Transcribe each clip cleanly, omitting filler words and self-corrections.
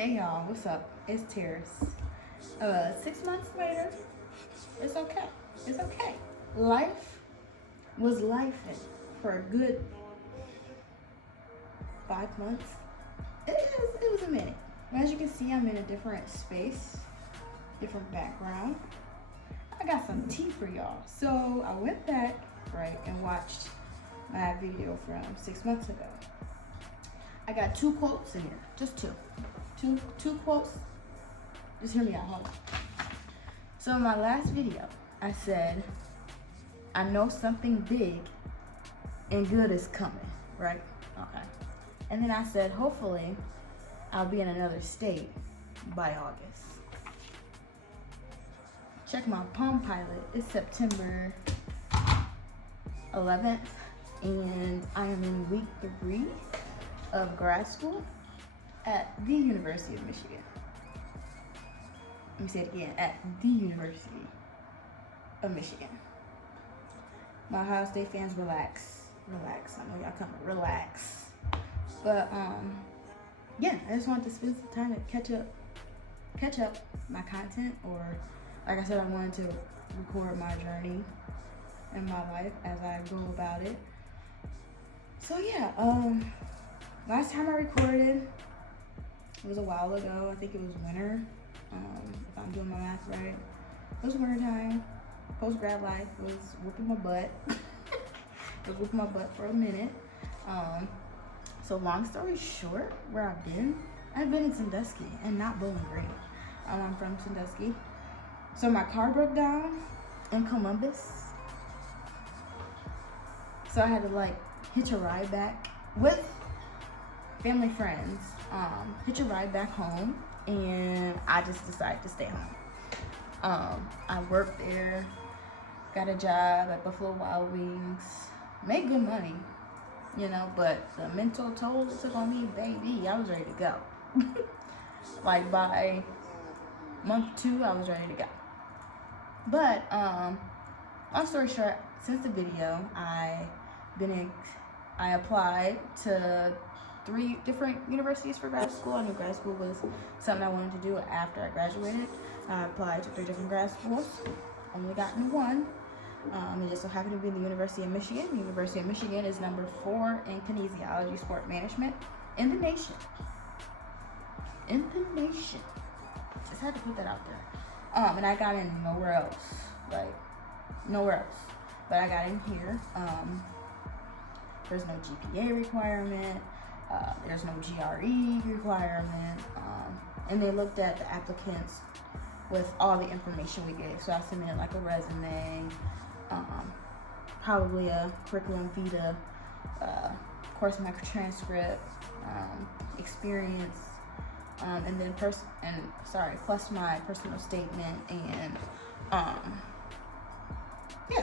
Hey y'all, what's up? It's Terrace. 6 months later, it's okay. It's okay. Life was lifing for a good 5 months. It was a minute. As you can see, I'm in a different space, different background. I got some tea for y'all. So I went back, right, and watched my video from 6 months ago. I got 2 quotes in here, just two. Two quotes. Just hear me out, hold on. So in my last video, I said, I know something big and good is coming, right? Okay. And then I said, hopefully, I'll be in another state by August. Check my Palm Pilot. It's September 11th, and I am in week 3 of grad school at the University of Michigan. Let me say it again, at the University of Michigan. My Ohio State fans, relax. Relax. I know y'all coming, relax. But yeah, I just wanted to spend some time to catch up my content, or like I said, I wanted to record my journey in my life as I go about it. So yeah, last time I recorded, it was a while ago. I think it was winter, if I'm doing my math right. It was winter time. Post-grad life was whooping my butt. It was whooping my butt for a minute. So long story short, where I've been in Sandusky and not Bowling Green. I'm from Sandusky. So my car broke down in Columbus. So I had to like hitch a ride back with family friends, hitch a ride back home, and I just decided to stay home. I worked there, got a job at Buffalo Wild Wings, made good money, you know, but the mental toll it took on me, baby, I was ready to go. Like by month 2, I was ready to go. But long story short, since the video, I applied to 3 different universities for grad school. I knew grad school was something I wanted to do after I graduated. I applied to 3 different grad schools. Only gotten one. It just so happened to be the University of Michigan. The University of Michigan is number 4 in kinesiology sport management in the nation. In the nation. Just had to put that out there. And I got in nowhere else. Like, nowhere else. But I got in here. There's no GPA requirement. There's no GRE requirement. And they looked at the applicants with all the information we gave. So I submitted like a resume, probably a curriculum vitae, course micro transcript, experience, and then plus my personal statement and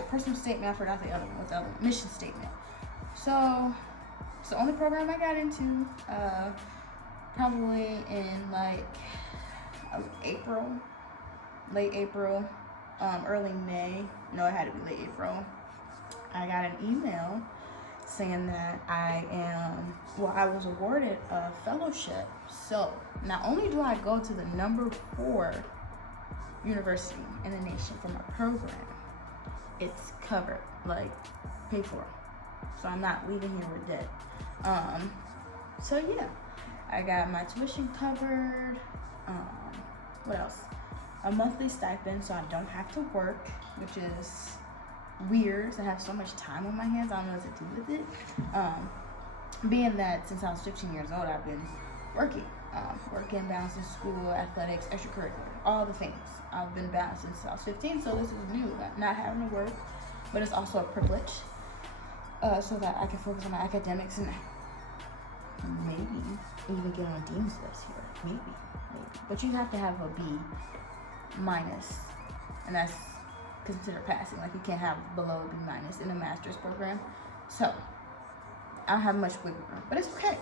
personal statement. I forgot the other one. What's the other one? Mission statement. So it's the only program I got into, probably in like late April, early May. No, it had to be late April. I got an email saying that I was awarded a fellowship. So not only do I go to the number 4 university in the nation for my program, it's covered, like paid for. So I'm not leaving here with debt. So yeah, I got my tuition covered. What else? A monthly stipend, so I don't have to work, which is weird. So I have so much time on my hands. I don't know what to do with it. Being that since I was 15 years old, I've been working, balancing school, athletics, extracurricular, all the things. I've been balanced since I was 15, so this is new. Not having to work, but it's also a privilege. So that I can focus on my academics and maybe even get on a dean's list here. Maybe. But you have to have a B minus, and that's considered passing. Like you can't have below a B minus in a master's program. So I don't have much wiggle room, but it's okay.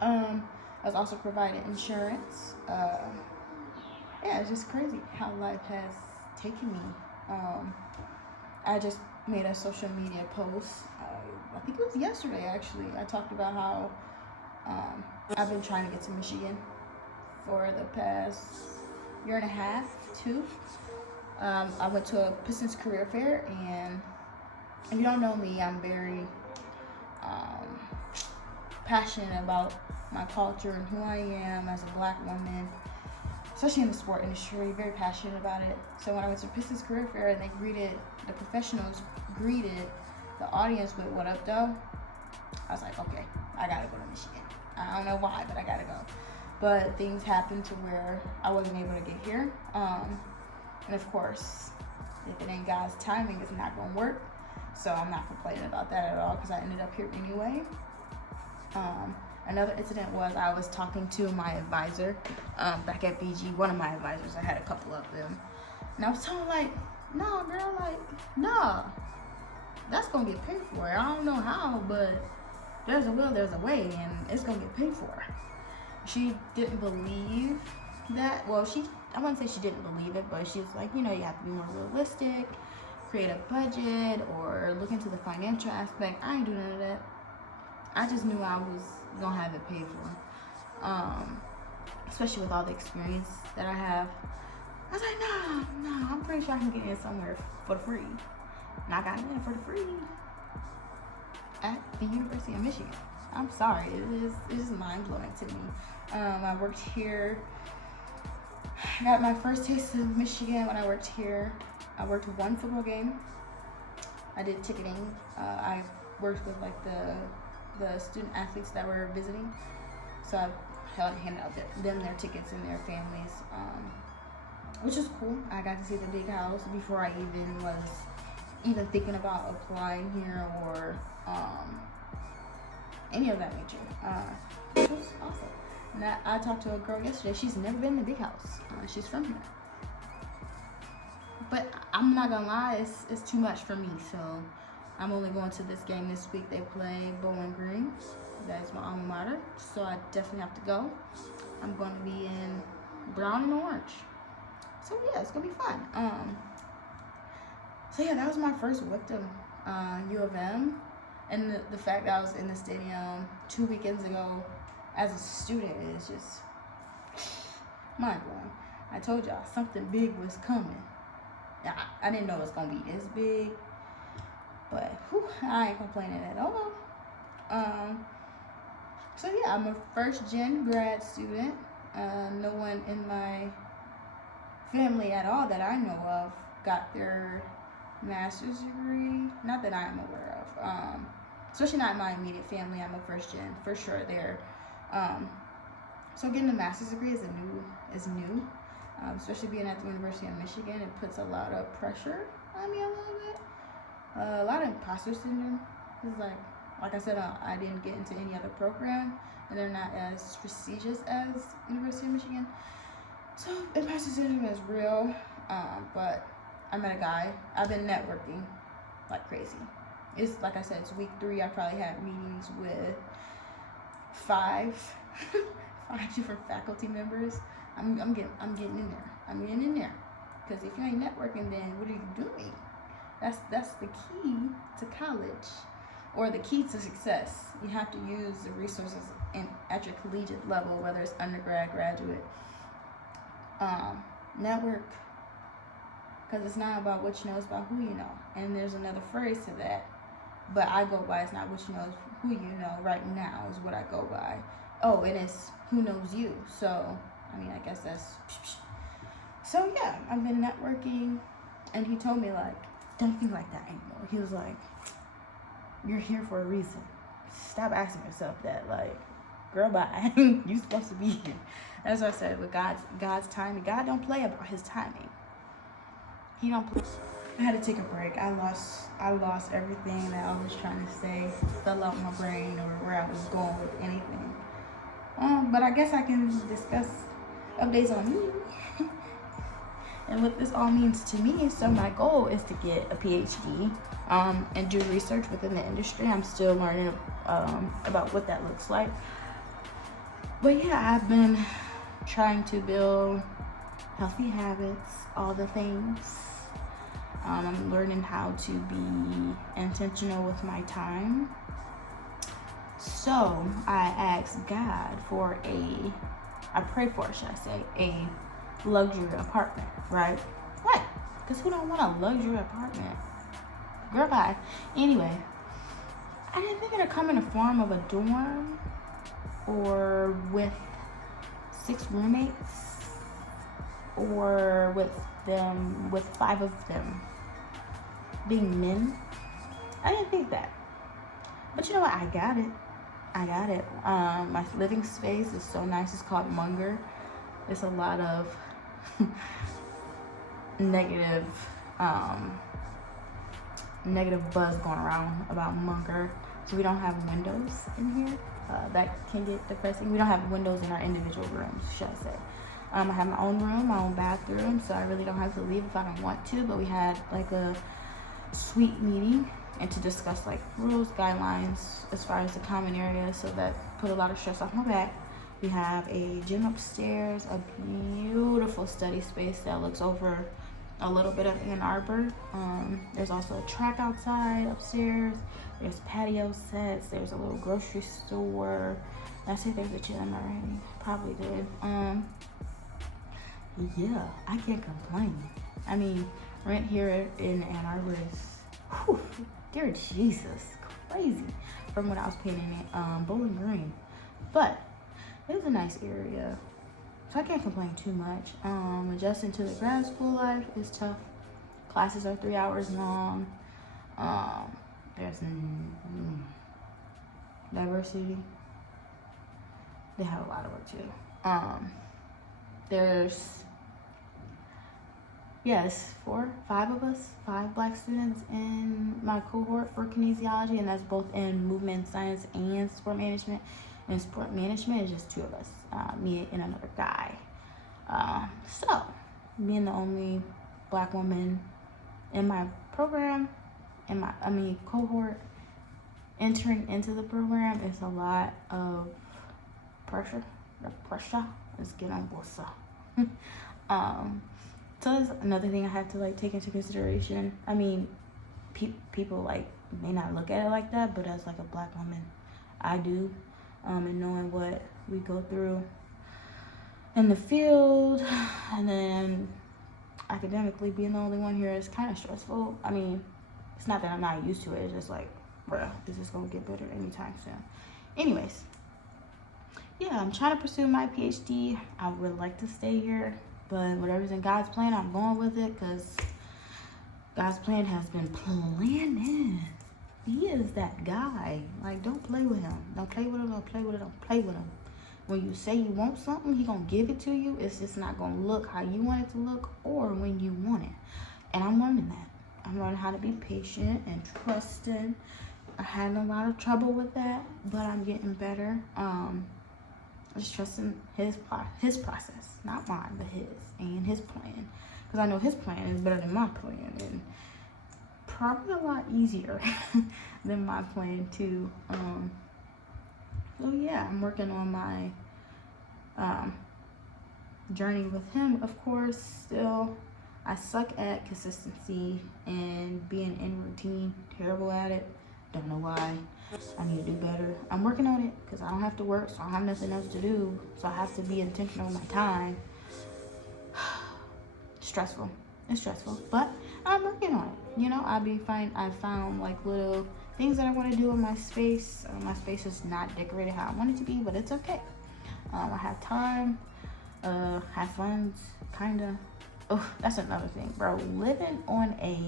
I was also provided insurance. Yeah, it's just crazy how life has taken me. I just made a social media post. I think it was yesterday actually. I talked about how I've been trying to get to Michigan for the past year and a half, 2. I went to a Pistons career fair, and if you don't know me, I'm very passionate about my culture and who I am as a black woman, especially in the sport industry. Very passionate about it. So when I went to Pistons career fair and the professionals greeted the audience with "What up, though?" I was like, okay, I gotta go to Michigan. I don't know why, but I gotta go. But things happened to where I wasn't able to get here. And of course, if it ain't God's timing, it's not gonna work. So I'm not complaining about that at all, because I ended up here anyway. Another incident was I was talking to my advisor back at BG, one of my advisors. I had a couple of them. And I was telling her, like, no, girl, like, no. That's going to get paid for. I don't know how, but there's a will, there's a way, and it's going to get paid for. She didn't believe that. Well, I wouldn't say she didn't believe it, but she was like, you have to be more realistic, create a budget, or look into the financial aspect. I ain't doing none of that. I just knew I was going to have it paid for. Especially with all the experience that I have. I was like, no, I'm pretty sure I can get in somewhere for free. And I got in for the free at the University of Michigan. I'm sorry, it is mind-blowing to me. I worked here. I got my first taste of Michigan when I worked here. I worked 1 football game. I did ticketing. I worked with like the student athletes that were visiting. So I handed out them their tickets and their families, which is cool. I got to see the big house before I was thinking about applying here or any of that nature. Which was awesome. And I talked to a girl yesterday. She's never been in the big house. She's from here. But I'm not gonna lie, it's too much for me. So I'm only going to this game this week. They play Bowling Green. That is my alma mater. So I definitely have to go. I'm going to be in brown and orange. So yeah, it's gonna be fun. So yeah, that was my first victim, U of M. And the fact that I was in the stadium 2 weekends ago as a student is just mind-blowing. I told y'all something big was coming. I didn't know it was going to be this big, but I ain't complaining at all. So yeah, I'm a first-gen grad student. No one in my family at all that I know of got their master's degree. Not that I am aware of. Especially not in my immediate family. I'm a first-gen for sure there. So getting a master's degree is new. Especially being at the University of Michigan, it puts a lot of pressure on me a little bit. A lot of imposter syndrome. It's like I said, I didn't get into any other program, and they're not as prestigious as University of Michigan. So imposter syndrome is real. But I met a guy. I've been networking like crazy. It's like I said, it's week 3. I probably had meetings with 5 different faculty members. I'm getting in there. I'm getting in there. Because if you ain't networking, then what are you doing? That's the key to college, or the key to success. You have to use the resources at your collegiate level, whether it's undergrad, graduate. Network, because it's not about what you know, it's about who you know. And there's another phrase to that, but I go by, it's not what you know, it's who you know right now is what I go by. Oh, and it's who knows you. So I mean, I guess that's. So yeah, I've been networking, and he told me, like, don't think like that anymore. He was like, you're here for a reason. Stop asking yourself that. Like, girl, bye. You supposed to be here. That's what I said, with God's timing. God don't play about his timing. He don't play. I had to take a break. I lost everything that I was trying to say. Fell out my brain, or where I was going with anything. But I guess I can discuss updates on me and what this all means to me. So my goal is to get a PhD and do research within the industry. I'm still learning about what that looks like. But yeah, I've been trying to build healthy habits, all the things. I'm learning how to be intentional with my time. So I asked God for a I pray for, should I say, a luxury apartment, right? Right. Because who don't want a luxury apartment? Girl, bye. Anyway, I didn't think it'd come in the form of a dorm or with 6 roommates or with 5 of them being men. I didn't think that. But you know what? I got it. My living space is so nice. It's called Munger. There's a lot of negative buzz going around about Munger. So we don't have windows in here. That can get depressing. We don't have windows in our individual rooms, should I say. I have my own room, my own bathroom, so I really don't have to leave if I don't want to. But we had like a suite meeting and to discuss like rules, guidelines as far as the common areas, so that put a lot of stress off my back. We have a gym upstairs, a beautiful study space that looks over a little bit of Ann Arbor. There's also a track outside upstairs. There's patio sets. There's a little grocery store. Did I say there's a gym already? Probably did. Yeah, I can't complain. I mean, rent here in Ann Arbor is, whew, dear Jesus, crazy from what I was paying in Bowling Green. But it was a nice area, so I can't complain too much. Adjusting to the grad school life is tough. Classes are 3 hours long. There's diversity. They have a lot of work to do. There's, yes, 5 of us, 5 black students in my cohort for kinesiology, and that's both in movement science and sport management. And sport management is just 2 of us, me and another guy. So, being the only black woman in my program, cohort, entering into the program is a lot of pressure. The pressure is getting worse. So that's another thing I have to like take into consideration. I mean, people like may not look at it like that, but as like a black woman, I do. And knowing what we go through in the field, and then academically being the only one here is kind of stressful. I mean, it's not that I'm not used to it. It's just like, bruh, is this gonna get better anytime soon? Anyways, yeah, I'm trying to pursue my PhD. I would like to stay here, but whatever's in God's plan, I'm going with it, because God's plan has been planning. He is that guy. Like, don't play with him. Don't play with him. Don't play with him. Don't play with him. When you say you want something, he gonna give it to you. It's just not gonna look how you want it to look or when you want it. And I'm learning that. I'm learning how to be patient and trusting. I had a lot of trouble with that, but I'm getting better. Just trusting his process, not mine, but his, and his plan. Because I know his plan is better than my plan, and probably a lot easier than my plan too. So yeah, I'm working on my journey with him. Of course, still I suck at consistency and being in routine. Terrible at it. Don't know why. I need to do better. I'm working on it because I don't have to work, so I have nothing else to do. So I have to be intentional with my time. Stressful. It's stressful, but I'm working on it. You know, I found like little things that I want to do in my space. My space is not decorated how I want it to be, but it's okay. I have time, have fun, kind of. Oh, that's another thing, bro. Living on a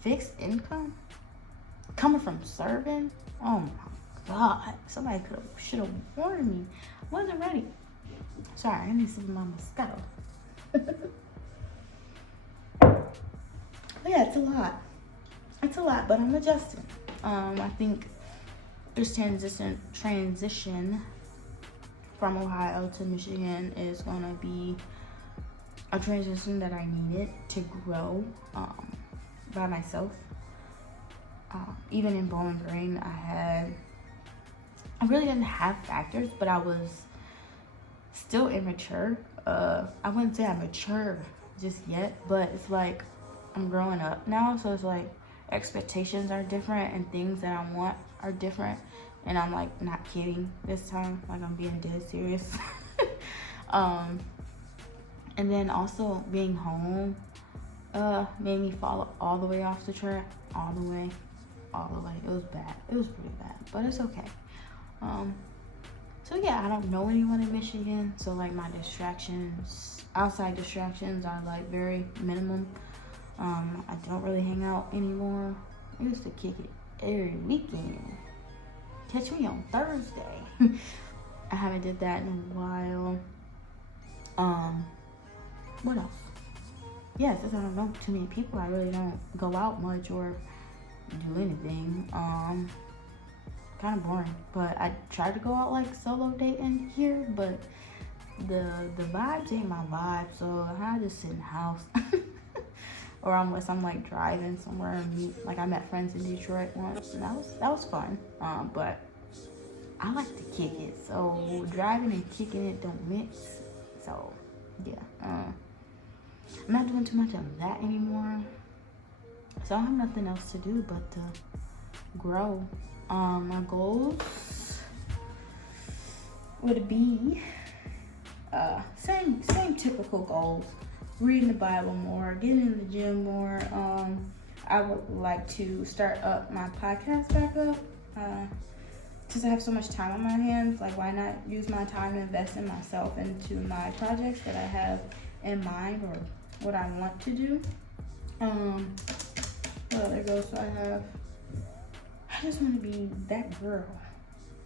fixed income, coming from serving, oh my God. Somebody should have warned me. I wasn't ready. Sorry, I need some of my Moscato. But yeah, it's a lot. It's a lot, but I'm adjusting. I think this transition from Ohio to Michigan is gonna be a transition that I needed to grow by myself. Even in Bowling Green, I really didn't have factors, but I was still immature. I wouldn't say I'm mature just yet, but it's like I'm growing up now, so it's like expectations are different and things that I want are different. And I'm like not kidding this time, like I'm being dead serious. And then also being home made me fall all the way off the track, all the way. It was bad. It was pretty bad, but it's okay. So yeah, I don't know anyone in Michigan, so like my outside distractions are like very minimum. I don't really hang out anymore. I used to kick it every weekend. Catch me on Thursday. I haven't did that in a while. What else? Yeah, since I don't know too many people, I really don't go out much or do anything. Kind of boring. But I tried to go out like solo dating here, but the vibes ain't my vibe, so I just sit in the house. Or unless I'm like driving somewhere and meet, like I met friends in Detroit once, and that was fun. But I like to kick it, so driving and kicking it don't mix. So yeah, I'm not doing too much of that anymore. So I have nothing else to do but to grow. My goals would be same typical goals. Reading the Bible more, getting in the gym more. I would like to start up my podcast back up. Since I have so much time on my hands, like why not use my time to invest in myself, into my projects that I have in mind or what I want to do. What other goals do I just want to be that girl.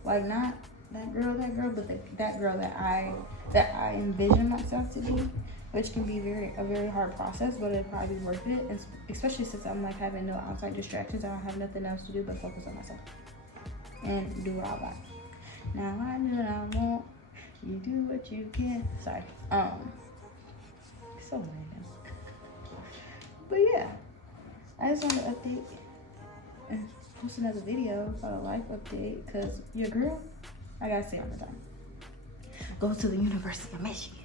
Like not that girl, but that girl that I envision myself to be, which can be a very hard process, but it'll probably be worth it, and especially since I'm like having no outside distractions. I don't have nothing else to do but focus on myself and do what I like. Now I do what I want, you do what you can. Sorry, so random. But yeah, I just want to update and post another video for a life update, because your girl, I gotta say it all the time, go to the University of Michigan.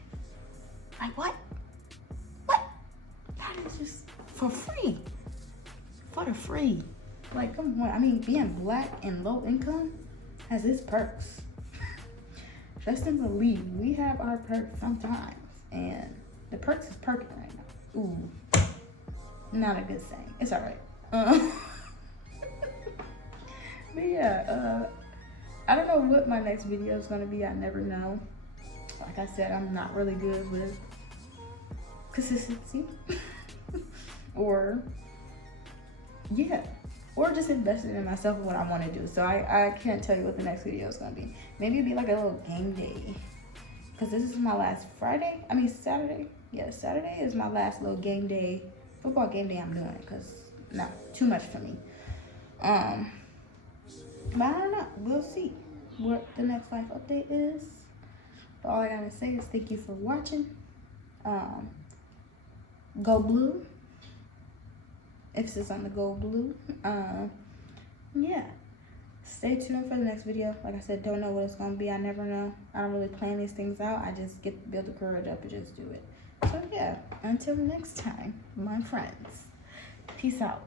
Like what? That is just for free. For the free. Like come on. I mean, being black and low income has its perks. Trust and believe, we have our perks sometimes, and the perks is perking right now. Ooh, not a good saying. It's all right. But yeah, I don't know what my next video is gonna be. I never know. Like I said, I'm not really good with consistency or just investing in myself and what I want to do. So I can't tell you what the next video is gonna be. Maybe it'd be like a little game day, because this is my last Saturday. Yeah, Saturday is my last little football game day I'm doing, because no, too much for me. But I don't know. We'll see what the next life update is. But all I gotta say is thank you for watching. Go blue. Emphasis on the go blue. Yeah. Stay tuned for the next video. Like I said, don't know what it's gonna be. I never know. I don't really plan these things out. I just build the courage up and just do it. So yeah, until next time, my friends. Peace out.